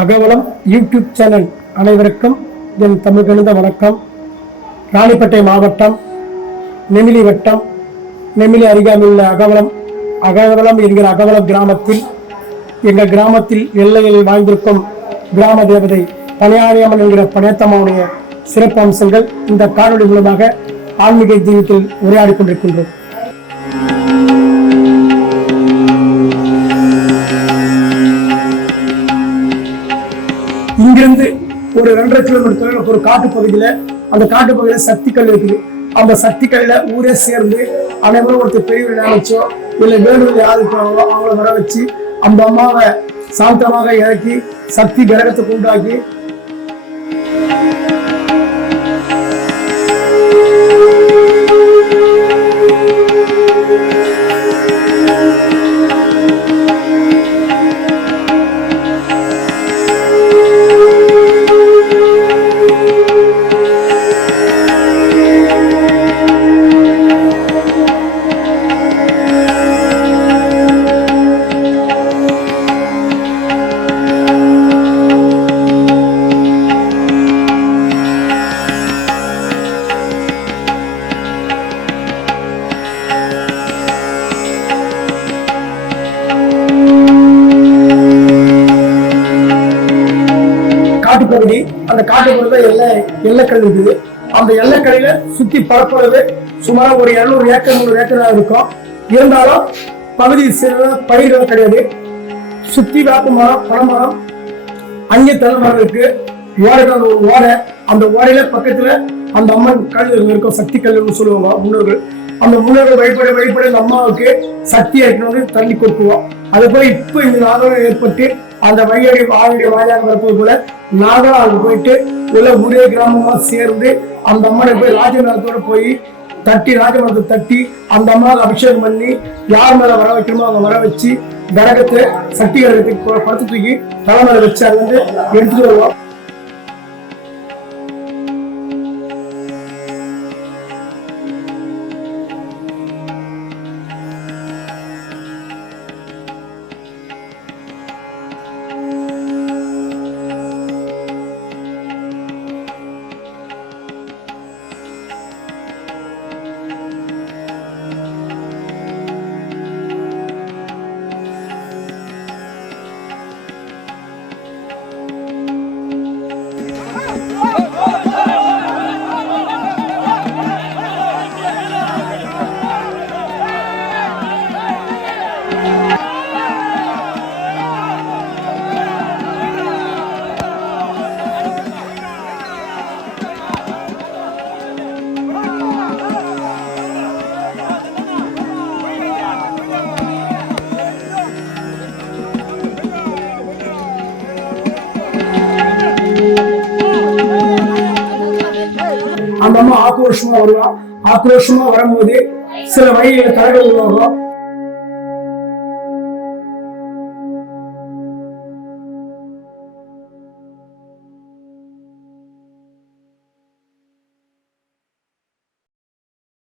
அகவலம் YouTube channel அனைவருக்கும் என் தமிழ் கணித வணக்கம். ராணிப்பேட்டை மாவட்டம் நெமிலி வட்டம் நெமிலி அருகாமையுள்ள அகவலம் என்கிற அகவலம் கிராமத்தில் எங்கள் கிராமத்தில் எல்லையில் வாழ்ந்திருக்கும் கிராம தேவதை பனையாளியம்மன் என்கிற பனையத்தம்மாவுடைய சிறப்பு அம்சங்கள் இந்த காணொலி மூலமாக ஆன்மீக ஜீவியத்தில் உரையாடி கொண்டிருக்கின்றோம். இங்கிருந்து ஒரு 2.5 கிலோமீட்டர் தொலைவில் ஒரு காட்டு பகுதியில அந்த காட்டு பகுதியில சக்தி கல் இருக்குது. அந்த சக்தி கல்ல ஊரே சேர்ந்து அனைவரும் ஒருத்தர் பெரியவர் நினைச்சோ இல்ல வேணும்னு யாரு இருக்காங்களோ அவங்கள வர வச்சு அந்த அம்மாவை சாந்தமாக இறக்கி சக்தி கிரகத்தை உண்டாக்கி காட்டுப்பகுதி. அந்த காட்டுப்பகுதியில எல்லைக்கல் இருக்குது. அந்த எல்லைக்கல்ல சுத்தி பரப்புறது சுமார் ஒரு 200 ஏக்கர் 300 ஏக்கரா இருக்கும். இருந்தாலும் பகுதி சில பயிர்கள் கிடையாது. சுத்தி வேப்ப மரம் பனைமரம் அங்கே தென்னை மரம் இருக்கு. ஓடைகள் ஒரு ஓடை. அந்த ஓடையில பக்கத்துல அந்த அம்மன் கல் இருக்கும். சக்தி கல்லுன்னு சொல்லுவாங்க முன்னோர்கள். அந்த முன்னோர்கள் வழிபட அந்த அம்மாவுக்கு சக்தி ஏற்கனவே தண்ணி கொடுக்குவோம். அது போய் இப்ப இந்த நாகரம் ஏற்பட்டு அந்த வழியடி வாயாக வரப்போது போல நாங்களும் அங்க போயிட்டு உள்ள ஒரே கிராமமா சேர்ந்து அந்த அம்மனை போய் ராஜமரத்தோட போய் ராஜமரத்தை தட்டி அந்த அம்மாவுக்கு அபிஷேகம் பண்ணி யார் மேல வர வைக்கணுமோ அவங்க வர வச்சு கிரகத்தை சக்தி கிரகத்துக்கு படுத்து தூக்கி தலைமையில வச்சு அங்க வந்து எடுத்துட்டு வருவோம். அந்த அம்மா ஆக்ரோஷமா வருவா. ஆக்ரோஷமா வரும்போது சில வழியில தரங்கள் உருவாகும்.